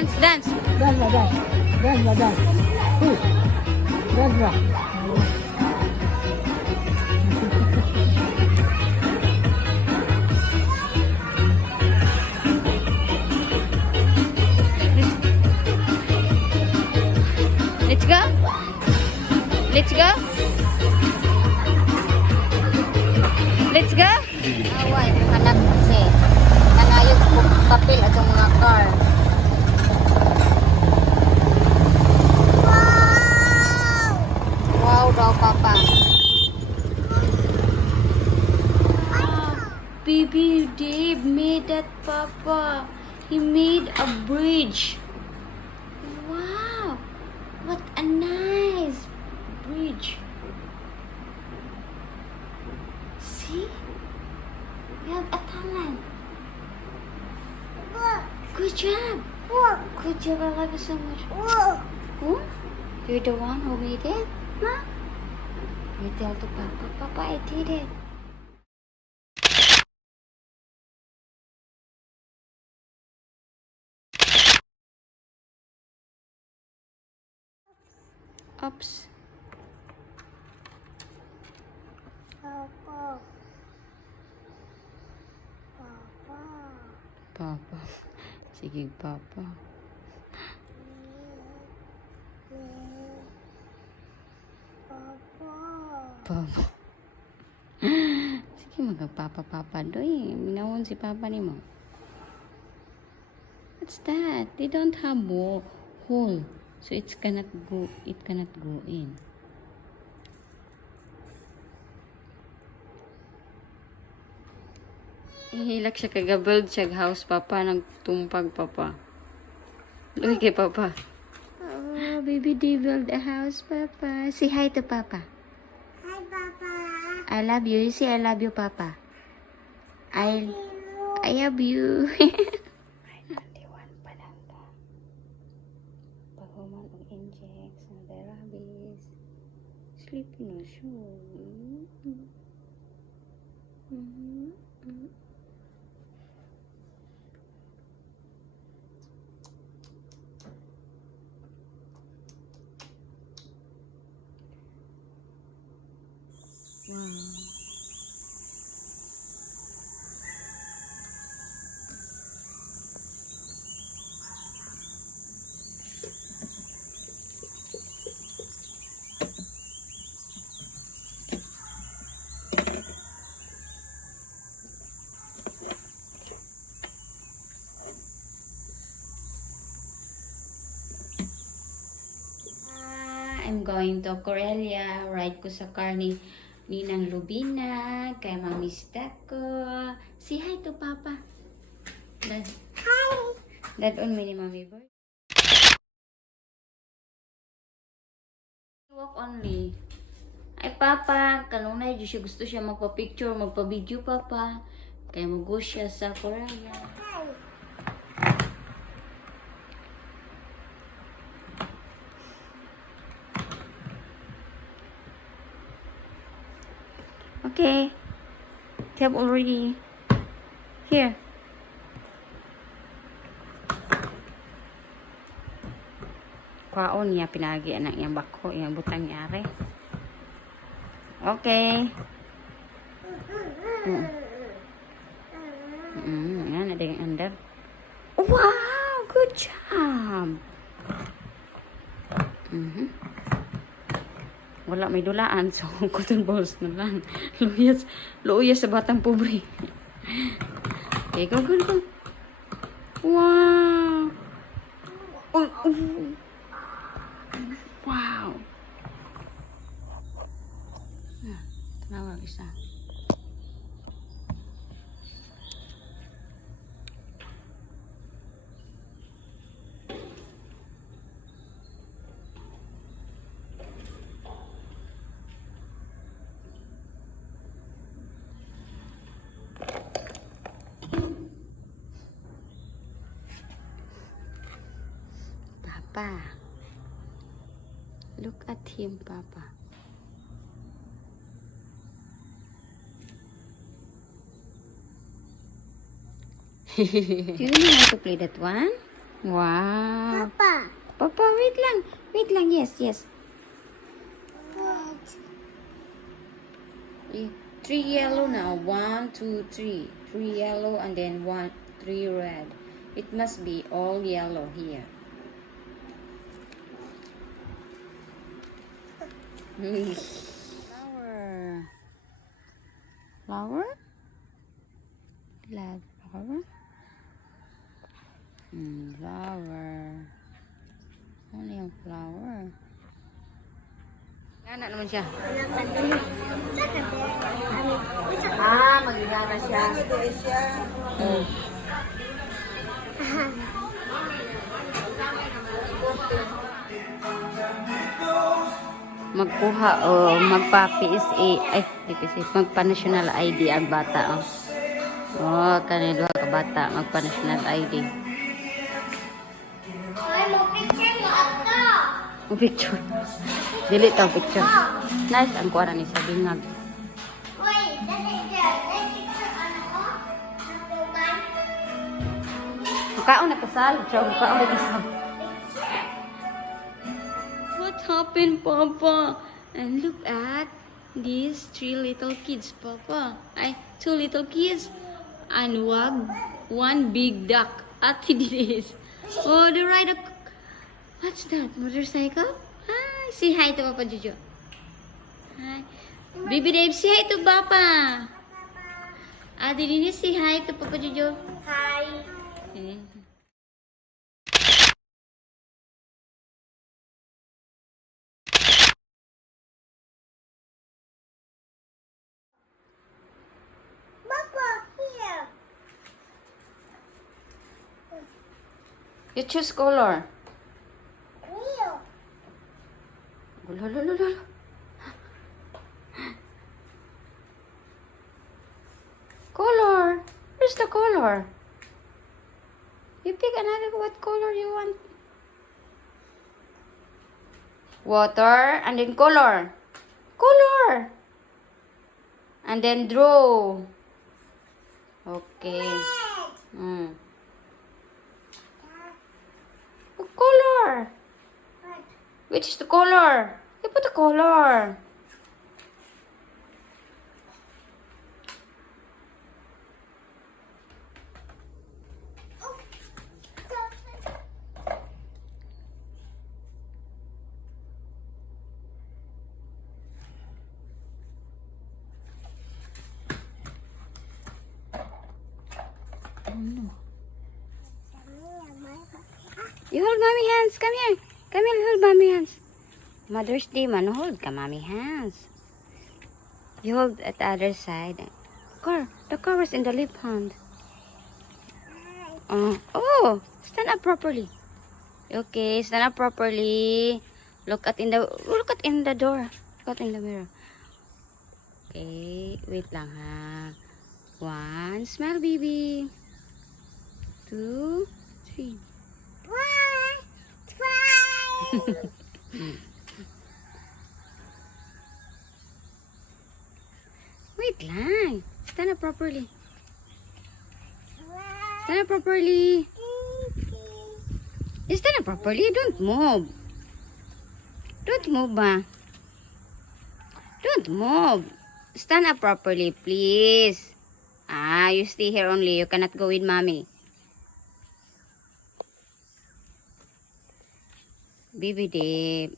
Dance, dance. Dance lah, dance. Dance lah, dance. Dance lah. Let's go. Let's go. Let's go. Away, anak kasi. Nangayog po papel at yung mga car. Wow! Wow daw, Papa. Baby Dave made that, Papa. He made a bridge. Wow. What a nice bridge. See? You have a talent. Good job. Good job. I love you so much. Who? You're the one who made it? No? You tell to Papa, Papa, I did it. Oops. Papa. Papa. Papa. Sige, Papa. Papa. Papa. Sige, magpapa-papa doy. Minawon si Papa ni mo. What's that? They don't have hole. So it cannot go in. Ihilak siya kagabuild siya house, Papa. Nagtumpag, Papa. Look kay Papa. Oh, baby, they build a house, Papa. Say hi to Papa. Hi, Papa. I love you. You say I love you, Papa. I love you. Pahuman og injects ng rabies. Sleep na siya. Wow. I'm going to Corelia. Ride ko sa car ni Ninang Lubina. Kay mamista ko. Say hi to Papa. Dad. Hi. Dad on me ni Mami Bird. Walk only. Ay Papa, kanunay di siya gusto siya magpa-picture, magpa-video Papa. Kaya mag-go siya sa Corelia. Hi. Okay. They have already here. Kwaon niya pinagi anak yang bako yang butang yare. Okay. Yan ada yang under. Wow, good job. Wala may dulaan, so cotton balls na lang. Luyas sa batang pobre. Okay, go. Wow! Wow! Tawag isa. Papa. Look at him, Papa. Do you know how to play that one? Wow. Papa. Papa, wait lang. Wait lang. Yes, yes. Three yellow now. 1, 2, 3. 3 yellow and then 3 red. It must be all yellow here. Flower. Flower? Flower? Flower. Ano yung flower? Gana naman siya. Magigana siya. Magkuha o magpa-PSA, ay, PSA, magpa-national ID ang bata. Kanilo ka bata, magpa-national ID. Ang picture. Dili to picture. Nice ang kuha ni sa bingag. Kaon na kasal. Kaon na kasal. What happened, Papa? And look at these 3 little kids, Papa. 2 little kids. And one big duck. Ati this. Oh, the ride. What's that? Motorcycle? Hi. Say hi to Papa Jojo. Hi. Baby Dave, say hi to Papa. Adi Dini, say hi to Papa Jojo. Hi. Papa, here. You choose color. Real. Lolo. Color. Where's the color? You pick another what color you want. Water and then color. Color. And then draw. Okay. Color. Which is the color? You put the color. You hold mommy hands. Come here. Come here, hold mommy hands. Mother's Day, man. Hold ka mommy hands. You hold at the other side. The car was in the left hand. Stand up properly. Okay, stand up properly. Look at in the door. Look at in the mirror. Okay, wait lang ha. 1, smile baby. 2, 3. Wait lang. Stand up properly. Stand up properly. Stand up properly. Don't move. Don't move ba? Don't move. Stand up properly, please. You stay here only. You cannot go with mommy. Baby Dave.